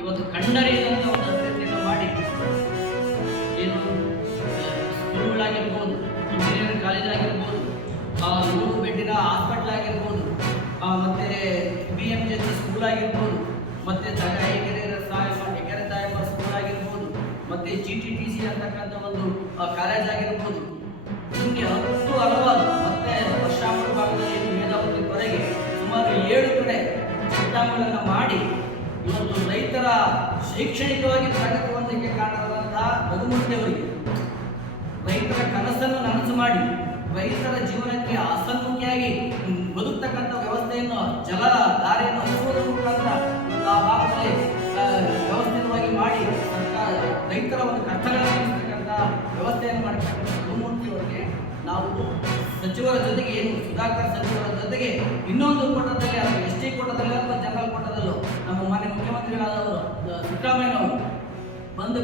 ಇವತ್ತು ಕಂಡರಿಯದಂಥ ಒಂದು ಅಭಿವೃದ್ಧಿಯನ್ನು ಮಾಡಿ ಏನು ಸ್ಕೂಲ್ಗಳಾಗಿರ್ಬೋದು, ಇಂಜಿನಿಯರಿಂಗ್ ಕಾಲೇಜ್ ಆಗಿರ್ಬೋದು, 100 ಬೆಡ್ಡಿನ ಹಾಸ್ಪಿಟ್ಲ್ ಆಗಿರ್ಬೋದು, ಮತ್ತು BMJS ಸ್ಕೂಲ್ ಆಗಿರ್ಬೋದು, ಮತ್ತು ಹೆಗರೆ ತಾಯಮ್ಮ ಸ್ಕೂಲ್ ಆಗಿರ್ಬೋದು, ಮತ್ತು GTTC ಅಂತಕ್ಕಂಥ ಒಂದು ಕಾಲೇಜ್ ಆಗಿರ್ಬೋದು, ಹೀಗೆ ಹಲವಾರು ಮತ್ತು ವರ್ಷಾಂತರ ಭಾಗದಲ್ಲಿ ಮೇಧಾವತಿವರೆಗೆ ಸುಮಾರು 7 ಕಡೆ ಚಿಂತಾಮಣಗಳನ್ನು ಮಾಡಿ ಇವತ್ತು ರೈತರ ಶೈಕ್ಷಣಿಕವಾಗಿ ಪ್ರಗತಿ ಹೊಂದಲಿಕ್ಕೆ ಕಾರಣವಾದಂತಹ ರಘುಮೂರ್ತಿಯವರಿಗೆ ರೈತರ ಕನಸನ್ನು ನನಸು ಮಾಡಿ ರೈತರ ಜೀವನಕ್ಕೆ ಆಸನ್ಮುಖಿಯಾಗಿ ಬದುಕ್ತಕ್ಕಂಥ ವ್ಯವಸ್ಥೆಯನ್ನು ಜಲ ದಾರಿಯನ್ನು ಹಚ್ಚುವುದರ ಮುಖಾಂತರ ಆ ಭಾಗದಲ್ಲಿ ವ್ಯವಸ್ಥಿತವಾಗಿ ಮಾಡಿ ರೈತರ ಒಂದು ಕಷ್ಟಗಳನ್ನ ವ್ಯವಸ್ಥೆಯನ್ನು ಮಾಡಿರ್ತಕ್ಕಂಥ ರಘುಮೂರ್ತಿಯವರಿಗೆ ನಾವು ಸಚಿವರ ಜೊತೆಗೆ ಏನು ಸುಧಾಕರ್ ಸಚಿವರ ಜೊತೆಗೆ ಇನ್ನೊಂದು ಕೋಟದಲ್ಲಿ ಅಥವಾ ST ಕೋಟದಲ್ಲಿ ಅಥವಾ ಜನರಲ್ ಕೋಟದಲ್ಲೂ ನಮ್ಮ ಮಾನ್ಯ ಮುಖ್ಯಮಂತ್ರಿಗಳಾದವರು ಸಿದ್ದರಾಮಯ್ಯನವರು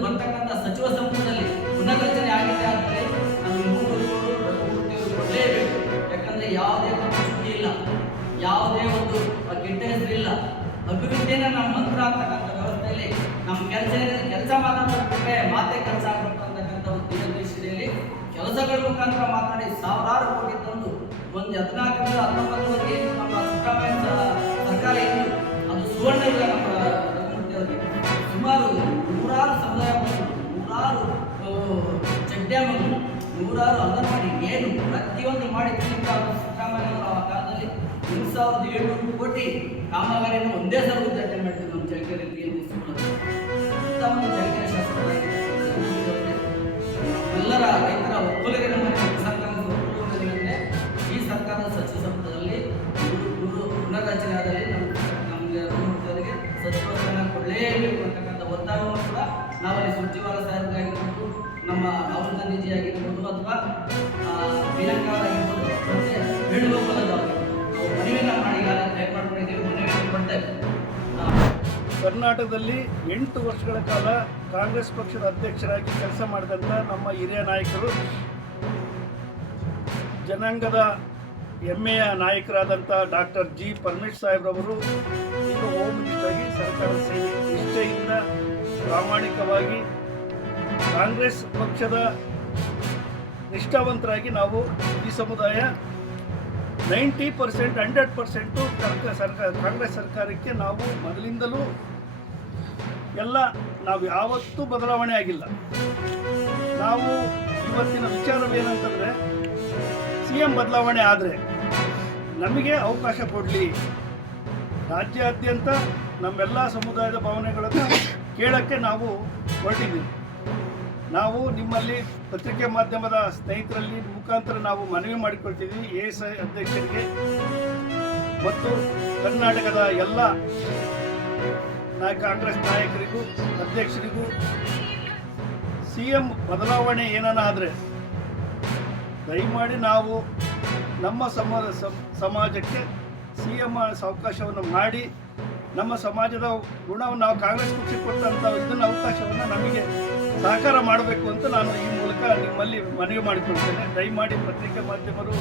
ಬರ್ತಕ್ಕಂಥ ಸಚಿವ ಸಂಪುಟದಲ್ಲಿ ಪುನರ್ರಚನೆ ಆಗಿದೆ ಆದರೆ ನಮಗೆ 3 ರಘುಮೂರ್ತಿಯವರು ಕೊಡಲೇಬೇಕು. ಯಾಕಂದರೆ ಯಾವುದೇ ಸುದ್ದಿ ಇಲ್ಲ, ಯಾವುದೇ ಒಂದು ಕೆಟ್ಟ ಹೆಸರಿಲ್ಲ, ಅಭಿವೃದ್ಧಿಯನ್ನು ನಮ್ಮ ಮಂತ್ರ ಆಗ್ತಕ್ಕಂಥ ವ್ಯವಸ್ಥೆಯಲ್ಲಿ ನಮ್ಮ ಕೆಲಸ ಮಾತಾಡ್ಬಿಟ್ರೆ ಮಾತೆ ಕೆಲಸ ಆಗ್ಬೇಕು ಅಂತಕ್ಕಂಥ ಒಂದು ದೃಷ್ಟಿಯಲ್ಲಿ ಕೆಲಸಗಳ ಮುಖಾಂತರ ಮಾತಾಡಿ ಸಾವಿರಾರು ಕೋಟಿ ತಂದು ಒಂದು 14ರಿಂದ 19ವರೆಗೆ ಏನು ನಮ್ಮ ಸಿದ್ದರಾಮಯ್ಯ ಸರ್ಕಾರ ಏನು ಅದು ಸುವರ್ಣ ಇಲ್ಲ. ನಮ್ಮ ರಘುಮೂರ್ತಿಯವರಿಗೆ ಸುಮಾರು 100 ಸಮುದಾಯ ಭವನಗಳು, 100 ಚೆಕ್ ಡ್ಯಾಮ್ಗಳು, 100 ಅಂಗನವಾಡಿ ಏನು ಪ್ರತಿಯೊಂದು ಮಾಡಿ ಸಿದ್ದರಾಮಯ್ಯನವರು ಆ ಕಾಲದಲ್ಲಿ 1700 ಕೋಟಿ ಕಾಮಗಾರಿಯನ್ನು ಒಂದೇ ಸಲ ಉದ್ಘಾಟನೆ ಮಾಡಿದ್ರು ನಮ್ಮ ಚಳ್ಳಕೆರೆ PMC ಇಂಥ ಒಂದು ಚಳ್ಳಕೆರೆ ಶಾಸಕರಾಗಿ ಎಲ್ಲರ ರೈತರ ಒಕ್ಕಲಿಗರ ಸರ್ಕಾರದ ಒಕ್ಕಲಿಗರಂತೆ ಈ ಸರ್ಕಾರದ ಸಚಿವ ಸಂಪುಟದಲ್ಲಿ ಪುನರ್ರಚನೆ ಆದಲ್ಲಿ ನಮಗೆ ರಘುಮೂರ್ತಿಯವರಿಗೆ ಸಚಿವ ಸ್ಥಾನ ಕೊಡಲೇಬೇಕು ಅಂತಕ್ಕಂಥ ಒತ್ತಾಯವನ್ನು ಕೂಡ ನಾವಲ್ಲಿ ಸುರ್ಜೇವಾಲಾ ಸಾಹೇಬ್ರಾಗಿರ್ಬೋದು, ನಮ್ಮ ರಾಹುಲ್ ಗಾಂಧೀಜಿ ಆಗಿರ್ಬೋದು, ಅಥವಾ ಪ್ರಿಯಾಂಕಾ ಆಗಿರ್ಬೋದು, ಮತ್ತು ವೇಣುಗೋಪಾಲದವರಿಗೆ ನಾವು ಮನವಿಯನ್ನು ಮಾಡಿ ಟೈಪ್ ಮಾಡ್ಕೊಂಡಿದ್ದೀವಿ, ಮನವಿಯನ್ನು ಕೊಡ್ತೇವೆ. ಕರ್ನಾಟಕದಲ್ಲಿ 8 ವರ್ಷಗಳ ಕಾಲ ಕಾಂಗ್ರೆಸ್ ಪಕ್ಷದ ಅಧ್ಯಕ್ಷರಾಗಿ ಕೆಲಸ ಮಾಡಿದಂಥ ನಮ್ಮ ಹಿರಿಯ ನಾಯಕರು, ಜನಾಂಗದ ಹೆಮ್ಮೆಯ ನಾಯಕರಾದಂಥ ಡಾಕ್ಟರ್ G. ಪರಮೇಶ್ ಸಾಹೇಬ್ರವರು ಈಗ ಹೋಮ್ ಮಿನಿಸ್ಟರ್ ಆಗಿ ಸರ್ಕಾರದ ಸೇವೆ ನಿಷ್ಠೆಯಿಂದ ಪ್ರಾಮಾಣಿಕವಾಗಿ ಕಾಂಗ್ರೆಸ್ ಪಕ್ಷದ ನಿಷ್ಠಾವಂತರಾಗಿ ನಾವು ಈ ಸಮುದಾಯ 90% 100% ಕಾಂಗ್ರೆಸ್ ಸರ್ಕಾರಕ್ಕೆ ನಾವು ಮೊದಲಿಂದಲೂ ನಾವು ಯಾವತ್ತೂ ಬದಲಾವಣೆ ಆಗಿಲ್ಲ. ನಾವು ಇವತ್ತಿನ ವಿಚಾರವೇನಂತಂದರೆ CM ಬದಲಾವಣೆ ಆದರೆ ನಮಗೆ ಅವಕಾಶ ಕೊಡಲಿ, ರಾಜ್ಯಾದ್ಯಂತ ನಮ್ಮೆಲ್ಲ ಸಮುದಾಯದ ಭಾವನೆಗಳನ್ನು ಕೇಳೋಕ್ಕೆ ನಾವು ಹೊರಟಿದ್ದೀವಿ. ನಾವು ನಿಮ್ಮಲ್ಲಿ ಪತ್ರಿಕೆ ಮಾಧ್ಯಮದ ಸ್ನೇಹಿತರಲ್ಲಿ ಮುಖಾಂತರ ನಾವು ಮನವಿ ಮಾಡಿಕೊಳ್ತೀವಿ ASI ಅಧ್ಯಕ್ಷರಿಗೆ ಮತ್ತು ಕರ್ನಾಟಕದ ಎಲ್ಲ ಕಾಂಗ್ರೆಸ್ ನಾಯಕರಿಗೂ ಅಧ್ಯಕ್ಷರಿಗೂ CM ಬದಲಾವಣೆ ಏನಾದರೆ ದಯಮಾಡಿ ನಾವು ನಮ್ಮ ಸಮಾಜಕ್ಕೆ CM ಅವಕಾಶವನ್ನು ಮಾಡಿ ನಮ್ಮ ಸಮಾಜದ ಗುಣವನ್ನು ನಾವು ಕಾಂಗ್ರೆಸ್ ಪಕ್ಷಕ್ಕೆ ಕೊಟ್ಟಂಥ ಇದನ್ನ ಅವಕಾಶವನ್ನು ನಮಗೆ ಸಹಕಾರ ಮಾಡಬೇಕು ಅಂತ ನಾನು ಈ ಮೂಲಕ ನಿಮ್ಮಲ್ಲಿ ಮನವಿ ಮಾಡಿಕೊಳ್ತೇನೆ. ದಯಮಾಡಿ ಪತ್ರಿಕೆ ಮಾಧ್ಯಮರು